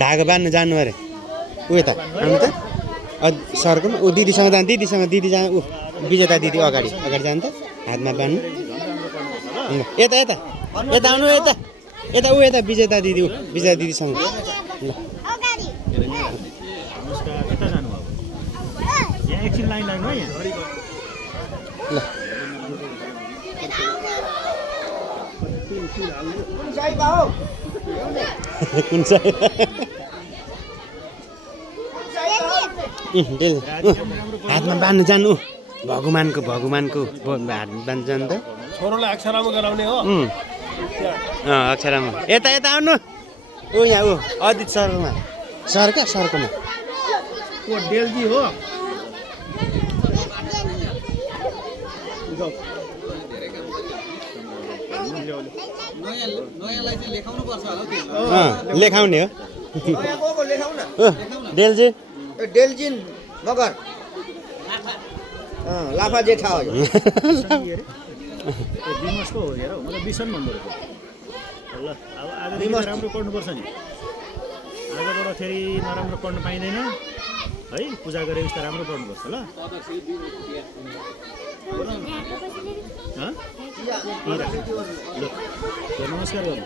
धागो बाँध्नु जानु अरे ऊ यता आउनु त सरको ऊ दिदीसँग जानु दिदी जानु ऊ विजेता दिदी अगाडि जानु त हातमा बाँध्नु यता आउनु यता ऊ यता विजेता दिदीसँग ल एकछिन लाइन लाग्नु है यहाँ ल कुन चाहिँ हातमा बाँध्नु जानु भगवानको हातमा बाँध्नु जानु त छोरोलाई अक्षरामा गराउने हो अक्षरामा यता आउनु ऊ यहाँ ऊ अदित सरकोमा सरकोमा को डेलजी हो लेखाउने हो डेलजिन मगर लाफा जेठा हो विमसको हो हेर मलाई विसन भन्दो रहेछ ल अब आजदेखि राम्रो पढ्नुपर्छ नि आजबाट फेरि नराम्रो पढ्नु पाइँदैन है पूजा गरेपछि त राम्रो पढ्नुपर्छ ल नमस्कार गर्नु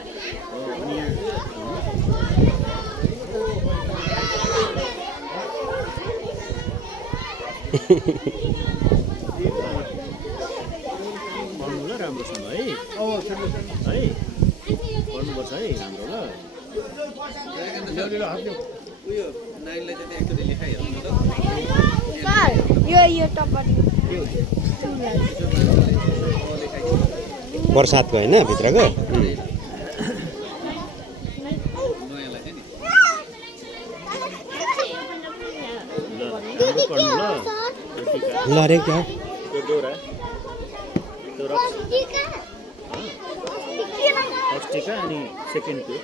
पढ्नु ल राम्रोसँग है पढ्नुपर्छ है राम्रो ल बर्सातको होइन भित्रको ल रे क्या फर्स्ट टिका अनि सेकेन्ड त्यो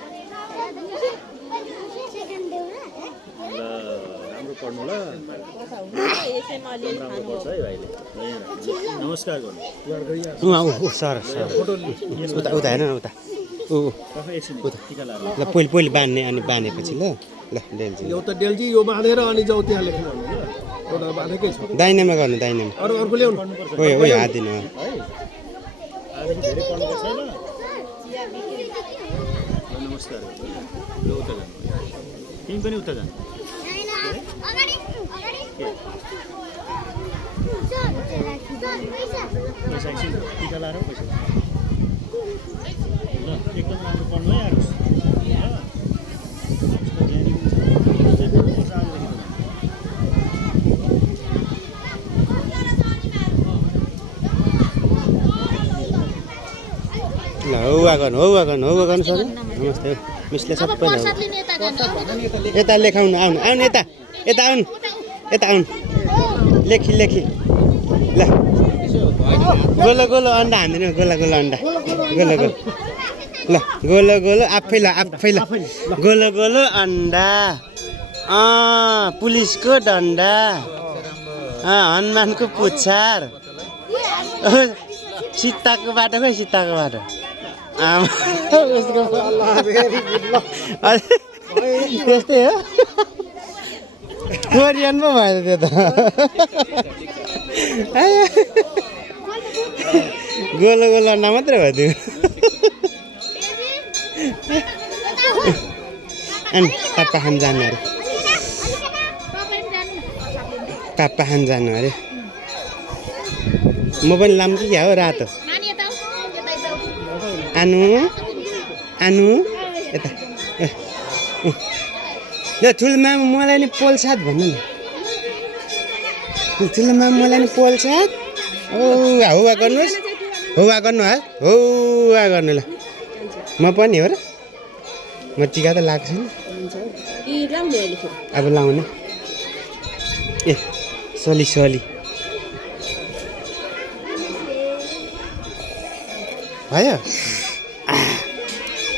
ल राम्रो पढ्नु ल राम्रो पढ्छ है भाइले नमस्कार गर्नु सर उता हेर्न न उता एकछिन टिका लाएर ल पहिले बाँध्ने अनि बाँधेपछि ल डेल्जी यो त डेलजी यो बाँधेर अनि जाउ त्यहाँ लेख्नु ल एउटा बाँधेकै छ दाहिनेमा गर्नु दाहिनेमा अर्को ल्याउनु ओइ हात दिनु है आजदेखि धेरै पढ्नुपर्छ है ल नमस्कार ल उता जानु तिमी पनि उता जानु पैसा एकछिन टिका लाएर पैसा ल एकदम राम्रो पढ्नु है आरुष ल हौवा गर्नु सर नमस्ते मिसले सबै यता लेखाउनु आउनु यता आउनु लेखी ल गोलो अन्डा हान्दिनु गोलो अन्डा गोलो आफै ल गोलो अन्डा पुलिसको डन्डा हनुमानको पुच्छार सीताको बाटो त्यस्तै हो कोरियन पो भयो त्यो त गोलो अन्डा मात्रै भयो त्यो अनि पापा खान जानु अरे म पनि लाम कि क्या हो रातो आनु यता ल ठुलोमामा मलाई नि पोल्साद भन्नु न ठुलोमामा मलाई नि पोल्साद हौवा गर्नुहोस् हौवा गर्नु ल म पनि हो र म टिका त लाग्छ नि अब लाउने ए सली भयो